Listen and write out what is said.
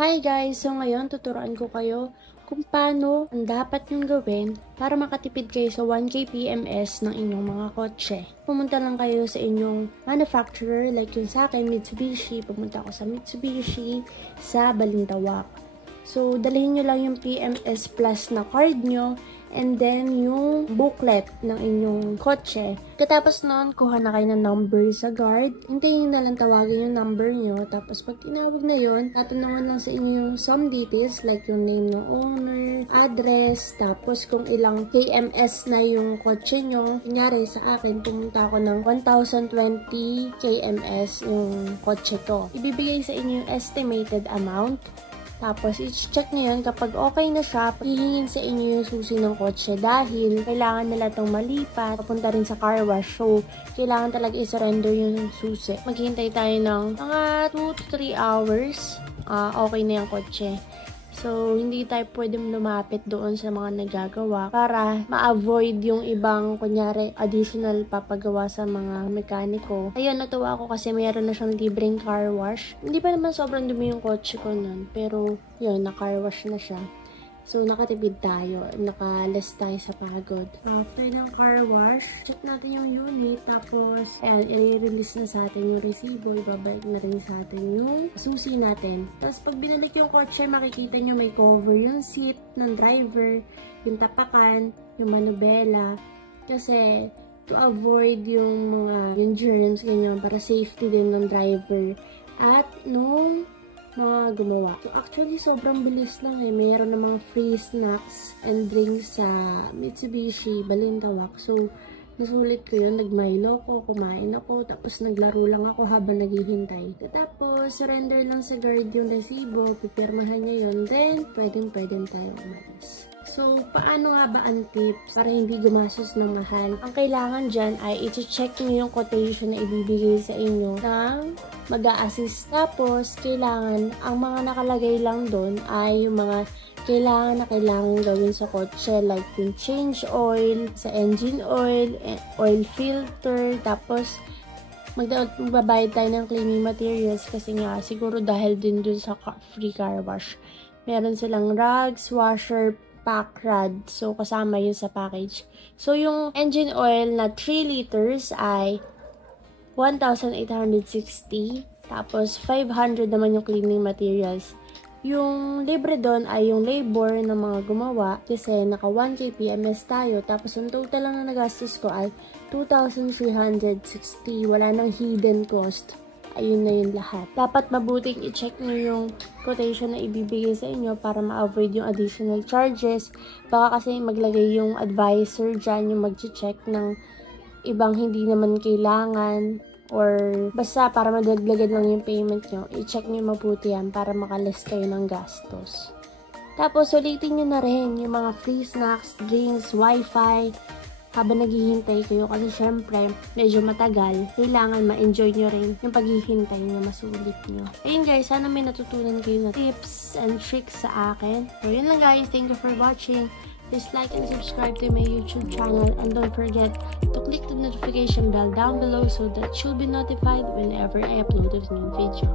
Hi guys! So ngayon, tuturuan ko kayo kung paano ang dapat yung gawin para makatipid kayo sa 1K PMS ng inyong mga kotse. Pumunta lang kayo sa inyong manufacturer, like yung sa akin, Mitsubishi. Pumunta ako sa Mitsubishi sa Balintawak. So, dalhin nyo lang yung PMS Plus na card nyo and then yung booklet ng inyong kotse. Katapos nun, kuha na kayo ng number sa guard. Hintayin na lang tawagin yung number nyo. Tapos pag tinawag na yun, tatanungan lang sa inyo yung some details like yung name ng owner, address, tapos kung ilang KMS na yung kotse nyo. Kunyari sa akin, pumunta ako ng 1020 KMS yung kotse ko. Ibibigay sa inyo yung estimated amount. Tapos, i-check nyo yun. Kapag okay na siya, hihingin sa inyo yung susi ng kotse dahil kailangan nila itong malipat. Papunta rin sa car wash. So, kailangan talaga i-surrender yung susi. Maghihintay tayo ng mga 2 to 3 hours. Okay na yung kotse. So, hindi tayo pwedeng lumapit doon sa mga nagagawa para ma-avoid yung ibang, kunyari, additional papagawa sa mga mekaniko. Ayun, natuwa ako kasi mayroon na siyang libreng car wash. Hindi pa naman sobrang dumi yung kotse ko nun, pero yun, na-car wash na siya. So, nakatipid tayo. Naka-less tayo sa pagod. After ng car wash, check natin yung unit. Tapos, ayan, i-release na sa atin yung resibo. Ibabalik na rin sa atin yung susi natin. Tapos, pag binalik yung kotse, makikita nyo may cover yung seat ng driver, yung tapakan, yung manubela. Kasi, to avoid yung yung germs, ganyan, para safety din ng driver. At, nung mga gumawa. So, actually, sobrang bilis lang eh. Mayroon namang free snacks and drinks sa Mitsubishi, Balintawak. So, nasulit ko yun. Nag-Milo ko, kumain ako, tapos naglaro lang ako habang naghihintay. Tapos, surrender lang sa guard yung resibo, pipirmahan niya yun, then, pwedeng tayo umalis. So, paano nga ba ang tips para hindi gumastos ng mahal? Ang kailangan dyan ay i-check nyo yung quotation na ibibigay sa inyo ng mag-a-assist. Tapos, kailangan, ang mga nakalagay lang doon ay yung mga kailangan gawin sa kotse, like yung change oil, sa engine oil, oil filter, tapos magbabayad tayo ng cleaning materials kasi nga siguro dahil din dun sa free car wash. Meron silang rags, washer, pack rod. So, kasama yun sa package. So, yung engine oil na 3 liters ay 1,860. Tapos, 500 naman yung cleaning materials. Yung libre doon ay yung labor ng mga gumawa kasi naka 1K PMS tayo. Tapos, ang total lang na nagastos ko ay 2,360. Wala nang hidden cost. Ayun na yung lahat. Dapat mabuting i-check nyo yung quotation na ibibigay sa inyo para ma-avoid yung additional charges. Baka kasi maglagay yung advisor dyan, yung mag-check ng ibang hindi naman kailangan. Or basta para madagdagan lang yung payment nyo, i-check nyo mabuti yan para makaless kayo ng gastos. Tapos, ulitin nyo na rin yung mga free snacks, drinks, wifi, habang naghihintay kayo kasi syempre medyo matagal, kailangan ma-enjoy nyo rin yung paghihintay nyo, masulit nyo. Ayun guys, sana may natutunan kayo na tips and tricks sa akin. So yun lang guys, thank you for watching. Please like and subscribe to my YouTube channel and don't forget to click the notification bell down below so that you'll be notified whenever I upload a new video.